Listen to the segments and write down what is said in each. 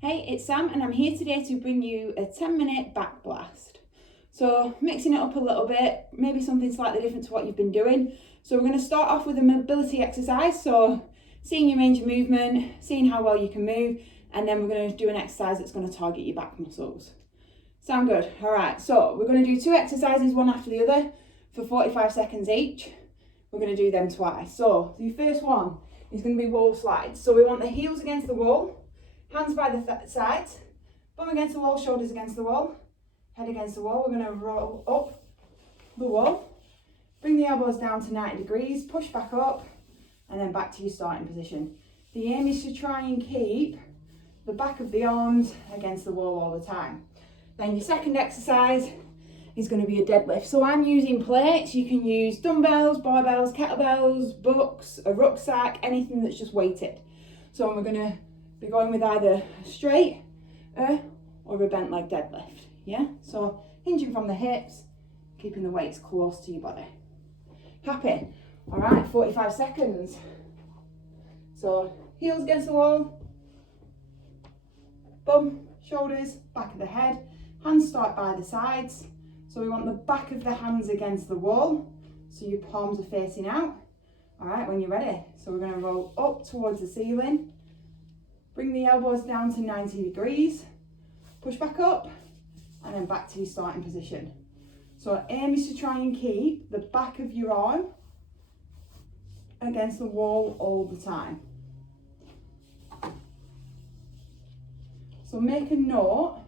Hey, it's Sam and I'm here today to bring you a 10-minute back blast. So mixing it up a little bit, maybe something slightly different to what you've been doing. So we're going to start off with a mobility exercise, so seeing your range of movement, seeing how well you can move, and then we're going to do an exercise that's going to target your back muscles. Sound good? All right, so we're going to do two exercises, one after the other, for 45 seconds each. We're going to do them twice. So the first one is going to be wall slides. So we want the heels against the wall, hands by the sides, bum against the wall, shoulders against the wall, head against the wall. We're going to roll up the wall, bring the elbows down to 90 degrees, push back up, and then back to your starting position. The aim is to try and keep the back of the arms against the wall all the time. Then your second exercise is going to be a deadlift. So I'm using plates. You can use dumbbells, barbells, kettlebells, books, a rucksack, anything that's just weighted. So we're going to be going with either a straight or a bent leg deadlift. Yeah, so hinging from the hips, keeping the weights close to your body. Happy? All right, 45 seconds. So heels against the wall, bum, shoulders, back of the head, hands start by the sides. So we want the back of the hands against the wall, so your palms are facing out. All right, when you're ready. So we're going to roll up towards the ceiling. Bring the elbows down to 90 degrees, push back up, and then back to your starting position. So aim is to try and keep the back of your arm against the wall all the time. So make a note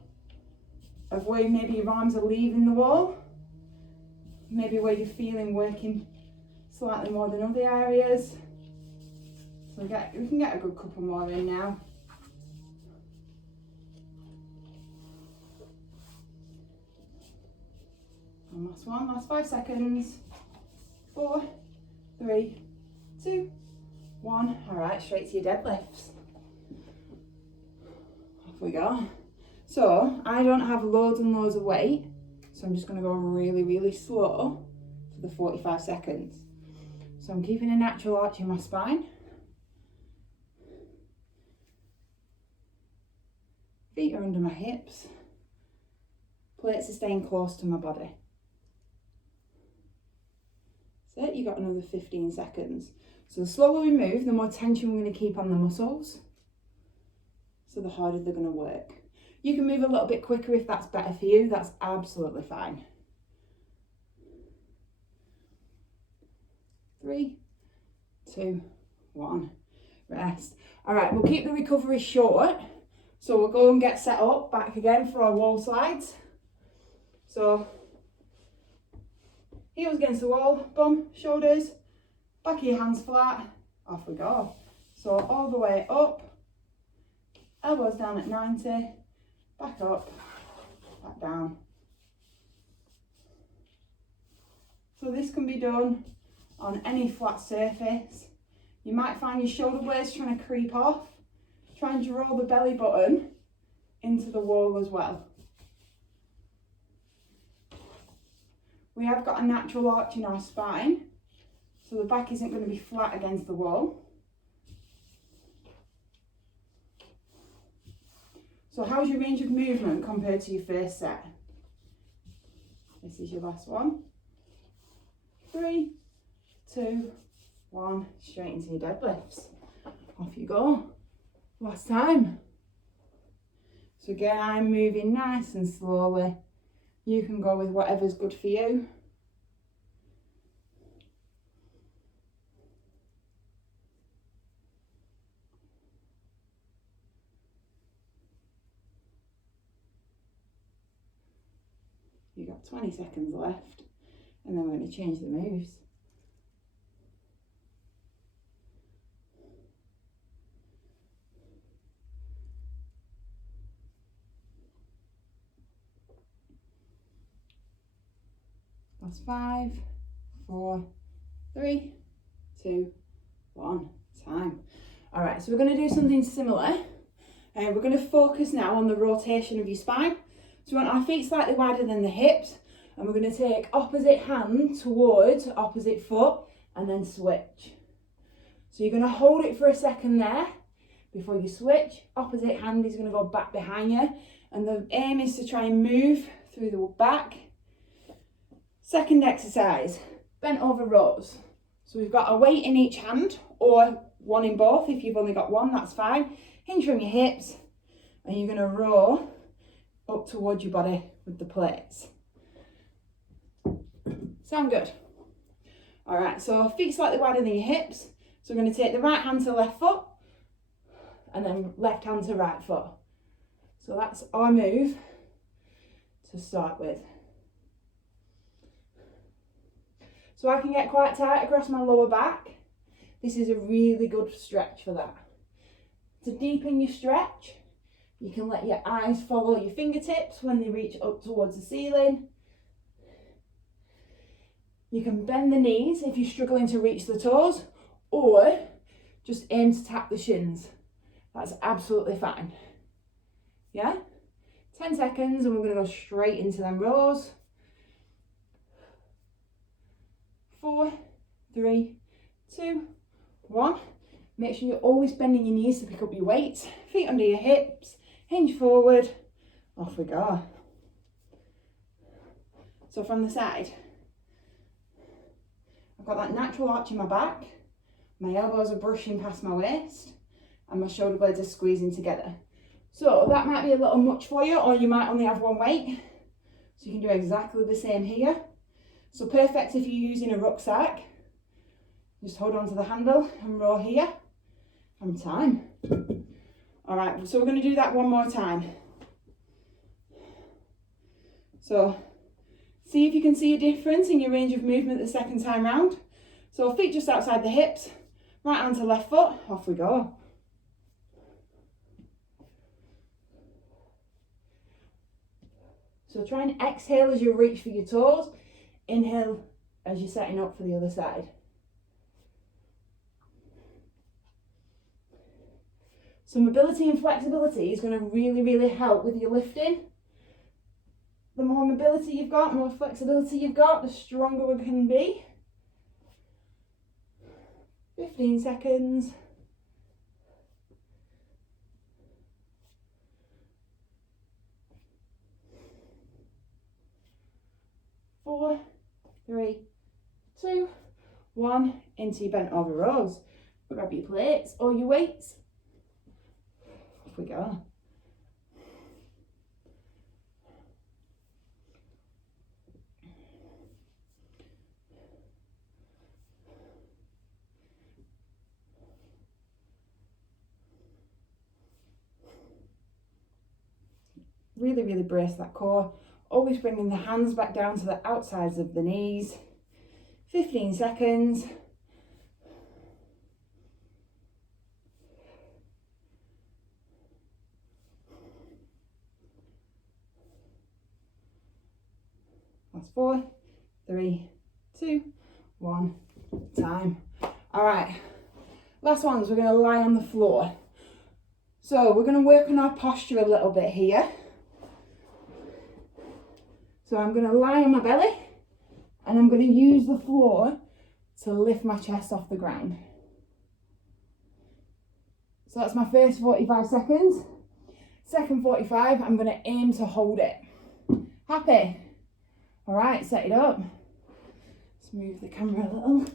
of where maybe your arms are leaving the wall, maybe where you're feeling working slightly more than other areas. So we can get a good couple more in now. And last one, last 5 seconds. 4, 3, 2, 1. All right, straight to your deadlifts. Off we go. So I don't have loads and loads of weight, so I'm just going to go really, really slow for the 45 seconds. So I'm keeping a natural arch in my spine. Feet are under my hips. Plates are staying close to my body. So you got another 15 seconds. So the slower we move, the more tension we're going to keep on the muscles. So the harder they're going to work. You can move a little bit quicker if that's better for you. That's absolutely fine. 3, 2, 1. Rest. All right, we'll keep the recovery short. So we'll go and get set up back again for our wall slides. So heels against the wall, bum, shoulders, back of your hands flat, off we go. So all the way up, elbows down at 90, back up, back down. So this can be done on any flat surface. You might find your shoulder blades trying to creep off. Try and draw the belly button into the wall as well. We have got a natural arch in our spine, so the back isn't going to be flat against the wall. So how's your range of movement compared to your first set? This is your last one. 3, 2, 1, straight into your deadlifts. Off you go. Last time. So again, I'm moving nice and slowly. You can go with whatever's good for you. You've got 20 seconds left, and then we're going to change the moves. Last 5, 4, 3, 2, 1, time. All right, so we're going to do something similar. We're going to focus now on the rotation of your spine. So we want our feet slightly wider than the hips, and we're going to take opposite hand towards opposite foot and then switch. So you're going to hold it for a second there, Before you switch, opposite hand is going to go back behind you, and the aim is to try and move through the back. Second exercise, bent over rows. So we've got a weight in each hand, or one in both. If you've only got one, that's fine. Hinge from your hips, and you're going to row up towards your body with the plates. Sound good? All right, so feet slightly wider than your hips. So we're going to take the right hand to left foot, and then left hand to right foot. So that's our move to start with. So I can get quite tight across my lower back. This is a really good stretch for that. To deepen your stretch, you can let your eyes follow your fingertips when they reach up towards the ceiling. You can bend the knees if you're struggling to reach the toes, or just aim to tap the shins. That's absolutely fine. Yeah? 10 seconds and we're going to go straight into them rows. 4, 3, 2, 1. Make sure you're always bending your knees to pick up your weights. Feet under your hips, hinge forward. Off we go. So from the side, I've got that natural arch in my back. My elbows are brushing past my waist, and my shoulder blades are squeezing together. So that might be a little much for you, or you might only have one weight. So you can do exactly the same here. So perfect if you're using a rucksack. Just hold on to the handle and row here, and time. All right, so we're going to do that one more time. So see if you can see a difference in your range of movement the second time round. So feet just outside the hips, right hand to left foot, off we go. So try and exhale as you reach for your toes. Inhale as you're setting up for the other side. So mobility and flexibility is going to really help with your lifting. The more mobility you've got, more flexibility you've got, the stronger we can be. 15 seconds. 4, 3, 2, 1. Into your bent over rows. Grab your plates or your weights. Off we go. Really brace that core. Always bringing the hands back down to the outsides of the knees. 15 seconds. That's 4, 3, 2, 1. Time. All right. Last ones, we're going to lie on the floor. So we're going to work on our posture a little bit here. So I'm going to lie on my belly and I'm going to use the floor to lift my chest off the ground. So that's my first 45 seconds. Second 45, I'm going to aim to hold it. Happy? All right, set it up. Let's move the camera a little.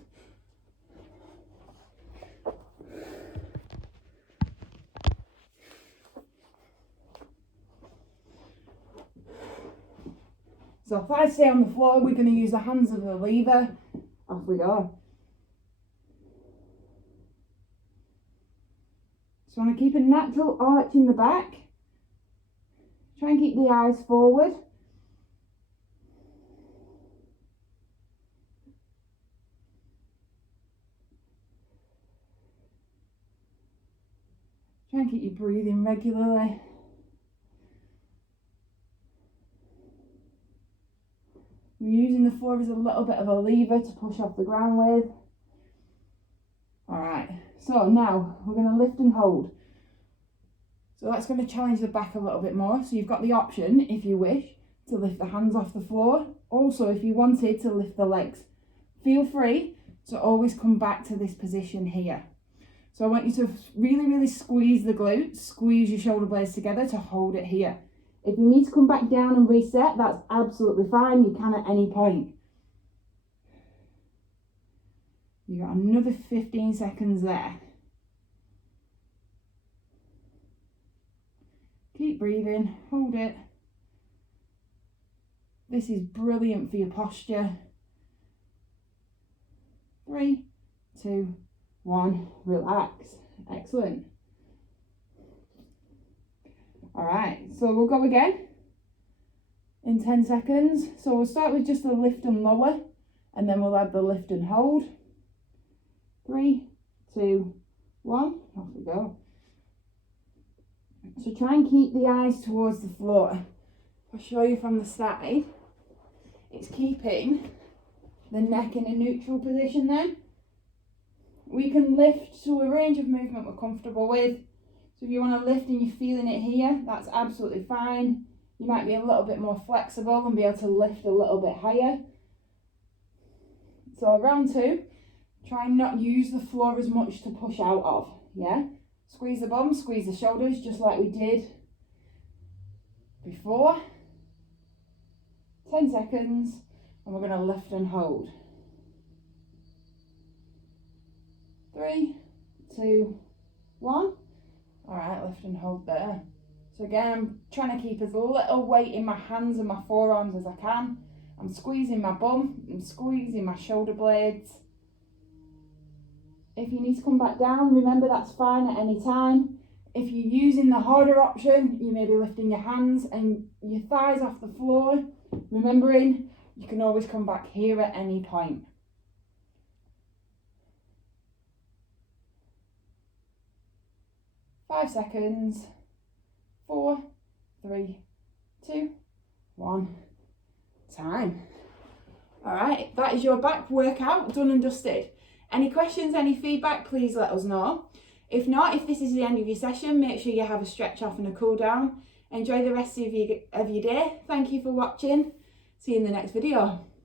So if I stay on the floor, we're going to use the hands as a lever. Off we go. So I want to keep a natural arch in the back. Try and keep the eyes forward. Try and keep your breathing regularly. We're using the floor as a little bit of a lever to push off the ground with. All right, so now we're going to lift and hold. So that's going to challenge the back a little bit more. So you've got the option, if you wish, to lift the hands off the floor. Also, if you wanted to lift the legs, feel free to always come back to this position here. So I want you to really, really squeeze the glutes, squeeze your shoulder blades together to hold it here. If you need to come back down and reset, that's absolutely fine. You can at any point. You got another 15 seconds there. Keep breathing, hold it. This is brilliant for your posture. 3, 2, 1, relax. Excellent. All right, so we'll go again in 10 seconds. So we'll start with just the lift and lower, and then we'll add the lift and hold. 3, 2, 1, off we go. So try and keep the eyes towards the floor. I'll show you from the side. It's keeping the neck in a neutral position then. We can lift to a range of movement we're comfortable with. So if you want to lift and you're feeling it here, that's absolutely fine. You might be a little bit more flexible and be able to lift a little bit higher. So round 2, try and not use the floor as much to push out of, yeah? Squeeze the bum, squeeze the shoulders, just like we did before. 10 seconds, and we're going to lift and hold. 3, 2, 1. All right, lift and hold there. So again, I'm trying to keep as little weight in my hands and my forearms as I can. I'm squeezing my bum, I'm squeezing my shoulder blades. If you need to come back down, remember that's fine at any time. If you're using the harder option, you may be lifting your hands and your thighs off the floor. Remembering, you can always come back here at any point. Five seconds. 4, 3, 2, 1. Time. All right, that is your back workout done and dusted. Any questions, any feedback, please let us know. If not, if this is the end of your session, make sure you have a stretch off and a cool down. Enjoy the rest of your day. Thank you for watching. See you in the next video.